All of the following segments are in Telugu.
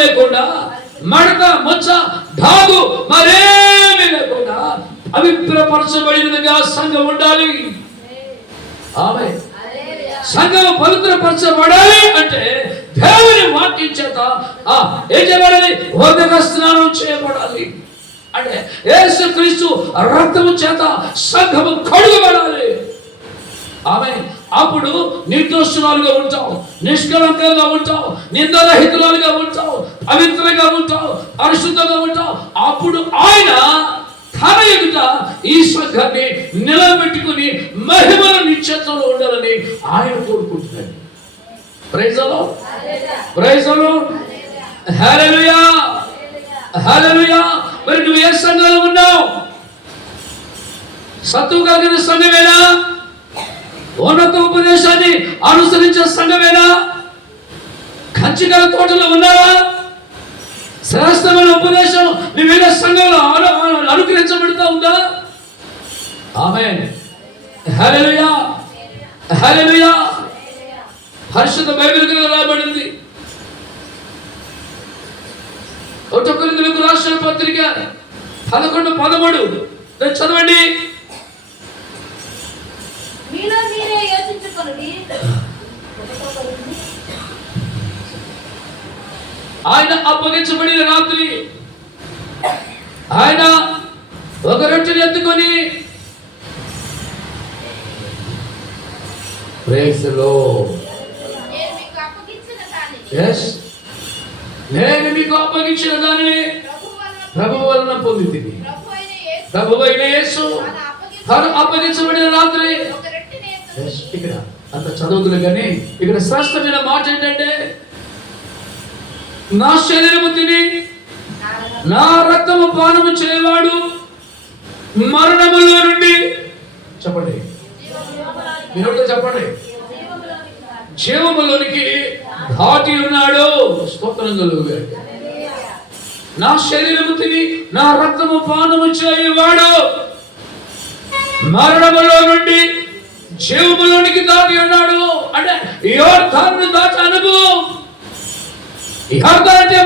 లేకుండా, మడత మచ్చ ఢాగు మరేమీ లేకుండా పవిత్రపరచబడినదిగా సంఘం ఉండాలి. ఆమె సంఘం పవిత్రపరచబడాలి అంటే దేవుని వాక్యం చేత ఏం చేయబడాలి? ఉదక స్నానం చేయబడాలి. అంటే యేసుక్రీస్తు రక్తము చేత సంఘము కడుగబడాలి. ఆమె అప్పుడు నిర్దోషురాలుగా ఉంటావు, నిష్కలంకంగా ఉంటావు, నిందరహితురాలుగా ఉంటావు, పవిత్రంగా ఉంటావు, పరిశుద్ధంగా ఉంటావు. అప్పుడు ఆయన తన ఎదుట ఈ సంఘాన్ని నిలబెట్టుకుని మహిమల నిశ్చయంలో ఉండాలని ఆయన కోరుకుంటున్నాడు. Praise the lord, praise the lord, hallelujah, hallelujah. మరి నువ్వు ఏ సంఘంలో ఉన్నావు? సత్తువ కలిగిన సంఘమేనా? ఉన్నత ఉపదేశాన్ని అనుసరించే సంఘమేనా? కంచికల తోటలో ఉన్నావా? శ్రేష్టమైన ఉపదేశం నీ మీద సంఘంలో అనుగ్రహించబడుతూ ఉందా? ఆమేన్, హల్లెలూయా, హల్లెలూయా. పరిశుద్ధ బైబిల్ గ్రంథంలో రాయబడింది. 1 కొరింథీయులకు రాసిన పత్రిక 11:13 చదవండి. ఆయన అప్పగించబడిన రాత్రి ఆయన ఒక రొట్టెను ఎత్తుకొని ప్రైజ్ ది లార్డ్, నేను మీకు అప్పగించిన దానిని ప్రభువు వలన పొందితిని. ప్రభువైన యేసు తాను అప్పగించబడిన రాత్రి ఇక్కడ అంత చదువుతులు కానీ ఇక్కడ శ్రేష్టమైన మాట ఏంటంటే, నా శరీరము తిని నా రక్తము పానము చేయవాడు మరణములో నుండి చెప్పండి, మీరు చెప్పండి, జీవములోనికి దాటి ఉన్నాడు. స్తోత్రం కలుగుగాక. నా శరీరము తిని నా రక్తము పానము చేయవాడు మరణములో నుండి జీవములోనికి దాటి ఉన్నాడు. అంటే యోర్దాను దాటి అనుభవం. యోర్దాను అంటే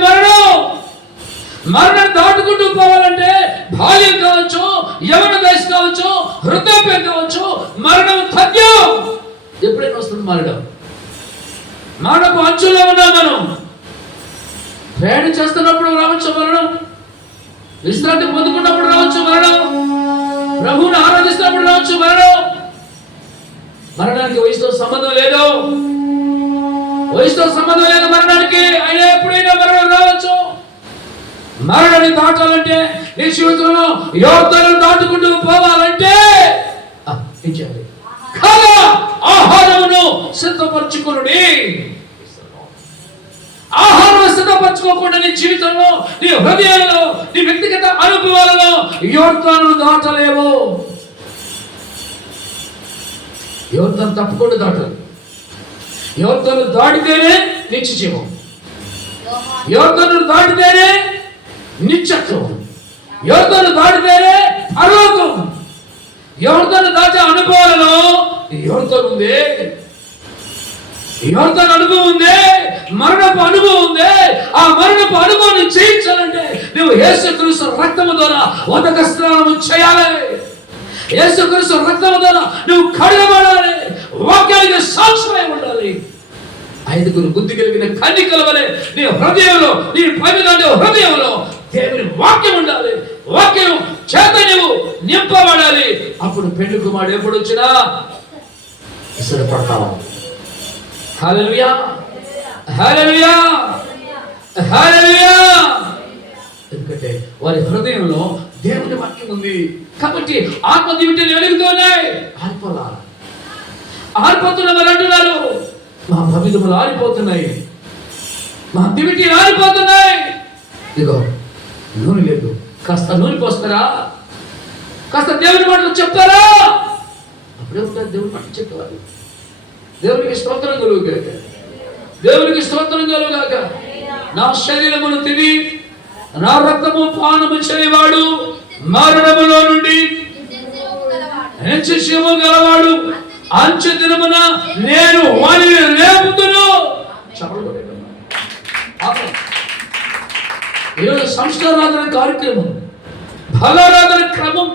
మరణం దాటుకుంటూ పోవాలంటే బాల్యం కావచ్చు, యవ్వన దశ కావచ్చు, వృద్ధాప్యం కావచ్చు, మరణం తథ్యం. ఎప్పుడైనా వస్తుంది మరణం. మరణపు అంచులో ఉన్నాం మనం. ప్రయాణం చేస్తున్నప్పుడు రావచ్చు మరణం, విశ్రాంతి పొందుకున్నప్పుడు రావచ్చు మరణం, ప్రభువుని ఆరాధిస్తున్నప్పుడు రావచ్చు మరణం. మరణానికి వయసుతో సంబంధం లేదు, వయసుతో సంబంధం లేదు మరణానికి. అయినా ఎప్పుడైనా మరణం రావచ్చు. మరణాన్ని దాటాలంటే, నీ జీవితంలో యోర్దాను దాటుకుంటూ పోవాలంటే ఏం చేయాలి? కాగా ఆహారమును సిద్ధపరచుకునుడి. ఆహారం సిద్ధపరచుకోకుండా నీ జీవితంలో, నీ హృదయంలో, నీ వ్యక్తిగత అనుభవాలలో యోర్దాను దాటలేవు. యోర్దాను తప్పకుండా దాటాలి. యోర్దాను దాటితేనే నిత్య జీవం, యోర్దాను దాటితేనే నిత్యత్వం, యోర్దాను దాటితేనే పరలోకం. యోర్దాను దాటే అనుభవాలలో యోర్దాను ఉంది, యోర్దాను అనుభవం ఉంది, మరణపు అనుభవం ఉంది. ఆ మరణపు అనుభవాన్ని చేయించాలంటే నువ్వు యేసుక్రీస్తు రక్తము ద్వారా ఉదక స్నానం చేయాలి. యేసుక్రీస్తు రక్తము ద్వారా నువ్వు కడగబడాలి, వాక్యానికి సాక్షిమై ఉండాలి. 5 బుద్ధి కలిగిన కన్నికల వలె నీ హృదయంలో, నీ పవిత్ర హృదయంలో దేవుని వాక్యం ఉండాలి. వాక్యం చేత నువ్వు నింపబడాలి. అప్పుడు పెళ్లి కుమారుడు ఎప్పుడు వచ్చినా ఇష్టపడతావు. హల్లెలూయా, హల్లెలూయా, హల్లెలూయా. ఎందుకంటే వారి హృదయంలో దేవుని వాక్యం ఉంది కాబట్టి ఆత్మ దివిటీలు వెలుగుతున్నాయి. ఆరిపోతున్న వారు అంటున్నారు, మా భవితములు ఆరిపోతున్నాయి, మా దివిటీలు ఆరిపోతున్నాయి. ఇదిగో నూనె లేదు, కాస్త నూనె పోస్తారా, కాస్త దేవుని మాటలు చెప్తారా? అప్పుడే ఉంటారు దేవుని మాటలు చెప్పేవారు. దేవునికి స్తోత్రం కలుగుగాక, దేవునికి స్తోత్రం కలుగుగాక. నా శరీరమును తిని నా రక్తము పానము చేయవాడు మరణములో నుండి నిత్య జీవము గలవాడు. అంచె దినమున నేను వారిని లేపుదును. ఈరోజు సంస్కారాధన కార్యక్రమం, బలారాధన క్రమం.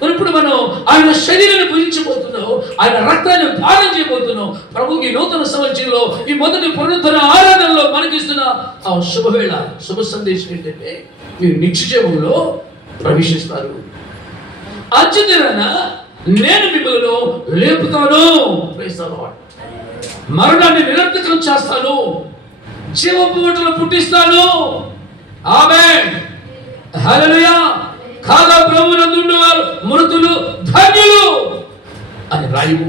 మరి ఇప్పుడు మనం ఆయన శరీరాన్ని పూజించబోతున్నాం, ఆయన రక్తాన్ని పానం చేయబోతున్నాం. ప్రభుకి ఈ నూతన సంవత్సరంలో ఈ మొదటి పునరుద్ధరణ ఆరాధనలో మనకిస్తున్న ఆ శుభవేళ, శుభ సందేశం ఏంటంటే మీరు నిత్యజీవంలో ప్రవేశిస్తారు. అత్యుదిన నేను మిమ్మల్ని లేపుతాను, మరణాన్ని నిరర్థకం చేస్తాను, జీవపు ఊటలు పుట్టిస్తాను. ఆమేన్, హల్లెలూయా. కాగా ప్రభువునందు వారు మృతులు ధన్యులు అని రాయము.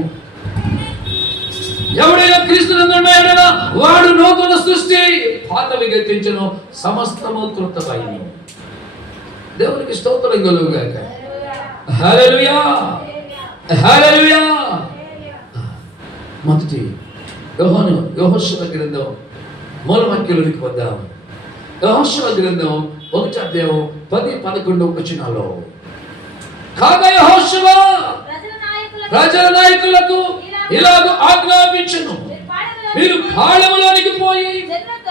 ఎవడైనా క్రీస్తునందు ఉన్నాడైనా వాడు నూతన సృష్టి, పాతవి గతించెను, సమస్తము కృతమైనవి. దేవునికి స్తోత్రం కలుగుగాక. హల్లెలూయా, హల్లెలూయా. మొదటి యెహోషువ గ్రంథం మూలవాక్యాలకు వద్దాం. యెహోషువ గ్రంథం 1వ అధ్యాయం 10-11 వచనాల్లో, కాగా యెహోషువ ప్రజల నాయకులకు ఇలాగ ఆజ్ఞాపించెను, మీరు పాళెములోనికి పోయి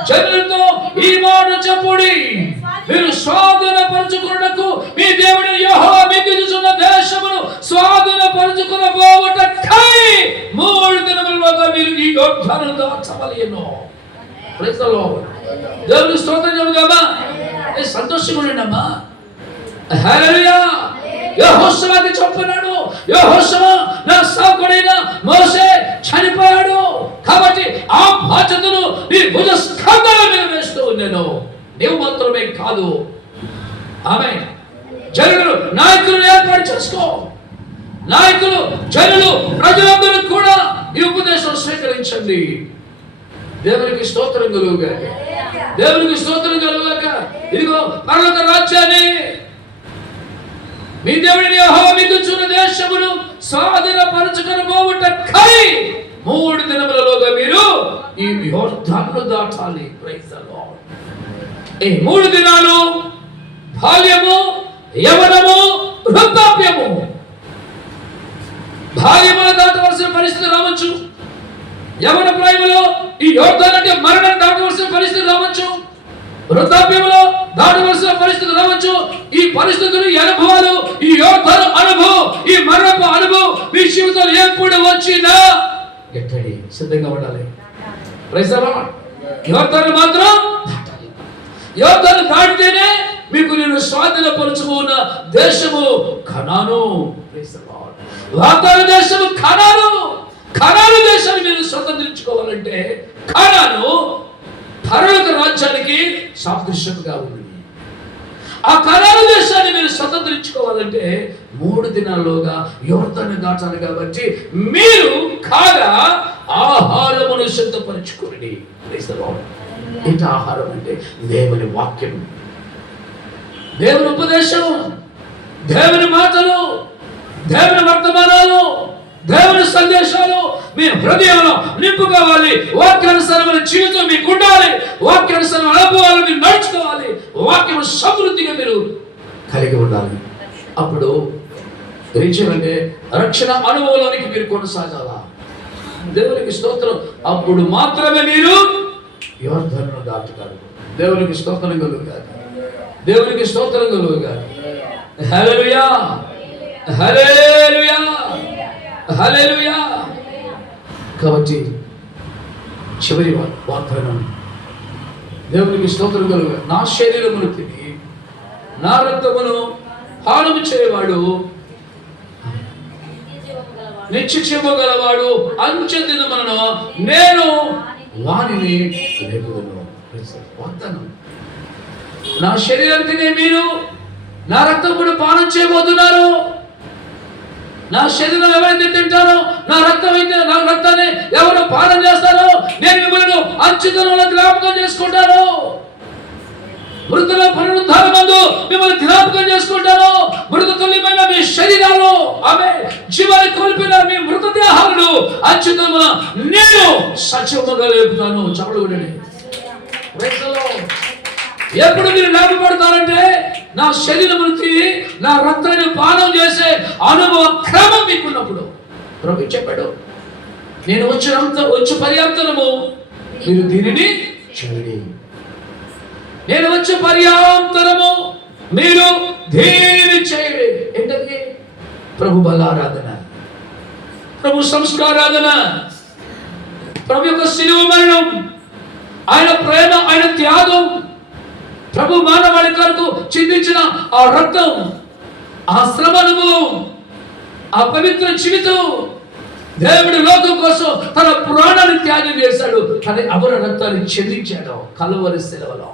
జనులతో ఈ మాట చెప్పుడి, మీరు స్వాధీనపరచుకొనుటకు మీ దేవుడు యెహోవా మీకు ఇచ్చుచున్న దేశమును స్వాధీనపరచుకొనబోవుటకై 3 దినములలోగా మీరు ఈ యోర్దాను దాటవలెను. Praise the lord. దేవుని స్తోత్రం చెబుదామా? సంతోషంగా ఉండండి అమ్మా. హల్లెలూయా. యెహోషువకి చెప్పున్నాడు, యెహోషువ నా సేవకుడైన మోషే చనిపోయాడు కాబట్టి ఆ బాధ్యతను నీ భుజ స్కంధాల మీద వేస్తూ ఉన్నాను. నీవు మాత్రమే కాదు, ఆమేన్, జనులు నాయకులను ఏర్పాటు చేసుకో. నాయకులు, జనులు, ప్రజలందరూ కూడా ఈ ఉపదేశం స్వీకరించండి. దేవునికి స్తోత్రం కలుగుగాక. దేవునికి స్తోత్రం కలుగుగాక. ఇదిగో పరలోక రాజ్యాన్ని మీ దేవుని యెహోవా మీకు ఇచ్చిన దేశమును స్వాధీనపరచుకొనబోవుటకై 3 దినములలోగా మీరు ఈ యోర్దాను దాటాలి. Praise the Lord. ఈ 3 దినాలు బాల్యము, యవ్వనము, వృద్ధాప్యము. బాల్యములో దాటవలసిన పరిస్థితి రావచ్చు, యవ్వన ప్రాయములో ఈ యోర్దాను అంటే మరణం దాటవలసిన పరిస్థితి రావచ్చు, వృద్ధాప్యంలో దాటవలసిన పరిస్థితి రావచ్చు. ఈ పరిస్థితులు, ఈ అనుభవాలు, ఈ యోర్దాను అనుభవం, ఈ మరణపు అనుభవం మీ జీవితంలో ఎప్పుడు వచ్చినా గట్టిగా సిద్ధంగా ఉండాలి. Praise the lord. యోర్దాను మాత్రం దాటాలి. యోర్దాను దాటితేనే మీకు నేను స్వాధీనపరచుకున్న దేశము కనాను. Praise the lord. వాగ్దాన దేశము కనాను. కనాను దేశాన్ని మీరు స్వతంత్రించుకోవాలంటే కనాను పరలోక రాజ్యానికి సాదృశ్యంగా ఉంది. ఆ కనాను దేశాన్ని మీరు స్వతంత్రించుకోవాలంటే 3 దినాల్లోగా యోర్దాను దాటాలి. కాబట్టి మీరు కాగా ఆహారమును సిద్ధపరచుకోండి. ఏంటి ఆహారం అంటే? దేవుని వాక్యం, దేవుని ఉపదేశం, దేవుని మాటలు, దేవుని వర్తమానాలు, దేవుని సందేశాలు మీ హృదయంలో నింపుకోవాలి. వాక్యానుసారమైన జీవితం మీకు ఉండాలి. వాక్యానుసారమైన అనుభవాలు మీరు నడుచుకోవాలి. వాక్యం సమృద్ధిగా మీరు కలిగి ఉండాలి. అప్పుడు ఏం చేయాలంటే రక్షణ అనుభవంలోనికి మీరు కొనసాగాల. దేవునికి స్తోత్రం. అప్పుడు మాత్రమే మీరు యోర్దాను దాటుతారు. దేవునికి స్తోత్రం కలుగుగాక. దేవునికి స్తోత్రం కలుగుగాక. హల్లెలూయా, హల్లెలూయా, హల్లెలూయా. కాబట్టి చివరి వాగ్దానం, దేవునికి స్తోత్రం కలుగుగాక. నా శరీరమును తిని నా రక్తమును పానము చేయవాడు నిత్యజీవము గలవాడు, అంచె దినమున నేను వానిని లేపుదును. వాగ్దానం. నా శరీరం తినే మీరు నా రక్తమును పానం చేయబోతున్నారు. నా శరీరం ఎవరైతే తింటారో, నా రక్తం అయితే, నా రక్తాన్ని ఎవరు పానం చేస్తారో, నేను మిమ్మల్ని అంచుతనంలో జ్ఞాపకం చేసుకుంటాను. మృతుల పునరుద్ధానమందు మిమ్మల్ని జ్ఞాపకం చేసుకుంటాను. మృత తుల్యమైన మీ శరీరాలు, ఆమె జీవాన్ని కోల్పోయిన మీ మృతదేహాలను అంచుతనమున నేను సజీవముగా లేపుతాను. చపడుగుడని ఎప్పుడు మీరు లేపబడతారంటే నా శరీరమును తిని నా రక్తాన్ని పానం చేసే అనుభవ క్రమం మీకున్నప్పుడు. ప్రభు చెప్పాడు, నేను వచ్చి పర్యాప్తము మీరు దీనిని చేయండి. నేను వచ్చే పర్యాంతరము మీరు దేనిని చేయడు. ఏంటది? ప్రభు బలారాధన, ప్రభు సంస్కారాధన, ప్రభు యొక్క శిలువ మరణం, ఆయన ప్రేమ, ఆయన త్యాగం, ప్రభు మానవాళి కొరకు చిందించిన ఆ రక్తం, ఆ శ్రమ అనుభవం, ఆ పవిత్ర జీవితం. దేవుడు లోకం కోసం తన ప్రాణాన్ని త్యాగం చేశాడు, తన అమర రక్తాన్ని చెల్లించాడు కలువరి శిలువలో.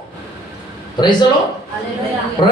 Praise the lord.